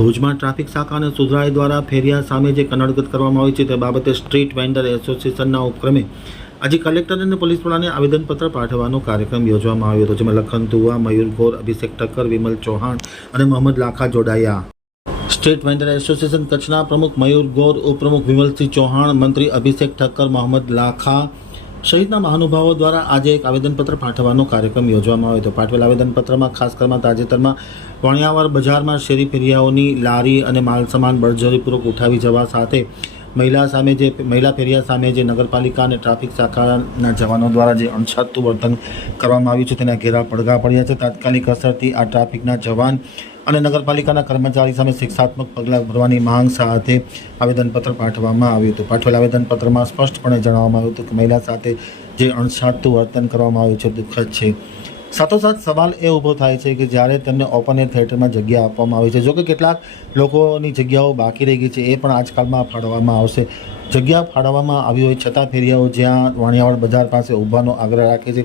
ભુજમાં ટ્રાફિક શાખા અને સુધરાઈ દ્વારા ફેરિયા સામે જે કનડગત કરવામાં આવી છે તે બાબતે સ્ટ્રીટ વેન્ડર એસોસિએશનના ઉપક્રમે આજે કલેક્ટર અને પોલીસ વડાને આવેદનપત્ર પાઠવવાનો કાર્યક્રમ યોજવામાં આવ્યો હતો, જેમાં લખન તુવા મયુર ગોર, અભિષેક ઠક્કર વિમલ ચૌહાણ અને મોહમ્મદ લાખા જોડાયા. સ્ટેટ વેન્ડર એસોસિએશન કચ્છના પ્રમુખ મયુર ગોર, ઉપપ્રમુખ વિમલસિંહ ચૌહાણ, મંત્રી અભિષેક ઠક્કર મોહમ્મદ લાખા સહિતના મહાનુભાવો દ્વારા આજે એક આવેદનપત્ર પાઠવવાનો કાર્યક્રમ યોજવામાં આવ્યો હતો. પાઠવેલ આવેદનપત્રમાં, ખાસ કરવામાં તાજેતરમાં વણિયાવર બજારમાં શેરી ફેરિયાઓની લારી અને માલસામાન બળજરીપૂર્વક ઉઠાવી જવા સાથે મહિલા સામે જે, મહિલા ફેરિયા સામે જે નગરપાલિકા અને ટ્રાફિક શાખાના જવાનો દ્વારા જે અણછાતું વર્તન કરવામાં આવ્યું છે તેના ઘેરા પડઘા પડ્યા છે. તાત્કાલિક અસરથી આ ટ્રાફિકના જવાન અને નગરપાલિકાના કર્મચારી સામે શિક્ષાત્મક પગલાં ભરવાની માંગ સાથે આવેદનપત્ર પાઠવવામાં આવ્યું હતું. પાઠવેલ આવેદનપત્રમાં સ્પષ્ટપણે જણાવવામાં આવ્યું હતું કે મહિલા સાથે જે અણછાતું વર્તન કરવામાં આવ્યું છે દુઃખદ છે. સાથોસાથ સવાલ એ ઊભો થાય છે કે જ્યારે તેમને ઓપન એર થિયેટરમાં જગ્યા આપવામાં આવી છે. જોકે કેટલાક લોકોની જગ્યાઓ બાકી રહી ગઈ છે. એ પણ આજકાલમાં ફાળવવામાં આવશે. જગ્યા ફાળવવામાં આવી હોય છતાં ફેરિયાઓ જ્યાં વાણિયાવાડ બજાર પાસે ઊભાનો આગ્રહ રાખે છે,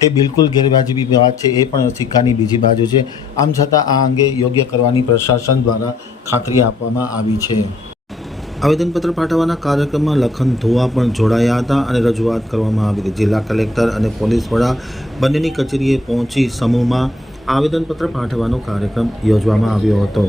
તે બિલકુલ ગેરવાજબી વાત છે, એ પણ સિક્કાની બીજી બાજુ છે. આમ છતાં આ અંગે યોગ્ય કરવાની પ્રશાસન દ્વારા ખાતરી આપવામાં આવી છે. આવેદનપત્ર પાઠવવાના કાર્યક્રમમાં લખન ધોવા પણ જોડાયા હતા અને રજૂઆત કરવામાં આવી હતી. જિલ્લા કલેક્ટર અને પોલીસ વડા બંનેની કચેરીએ પહોંચી સમૂહમાં આવેદનપત્ર પાઠવવાનો કાર્યક્રમ યોજવામાં આવ્યો હતો.